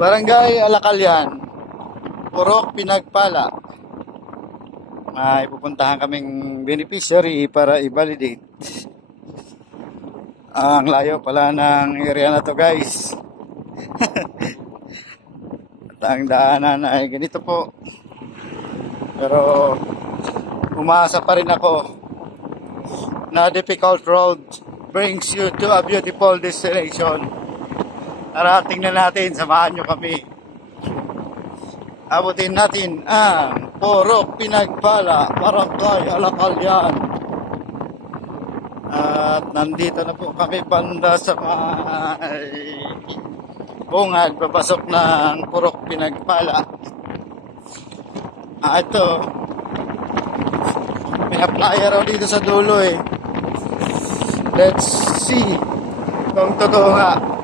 Barangay Alacalyan, Purok Pinagpala. May pupuntahan kaming beneficiary para i-validate. Ang layo pala ng area na to, guys. At ang daanan ay ganito po. Pero umaasa pa rin ako na difficult road brings you to a beautiful destination. Narating na natin, samahan nyo kami. Abutin natin ang Purok Pinagpala, Barangay Alacalyan. At nandito na po kami banda sa may bungad, papasok ng Purok Pinagpala. Ito, may applyer raw dito sa dulo eh. Let's see kung totoo nga.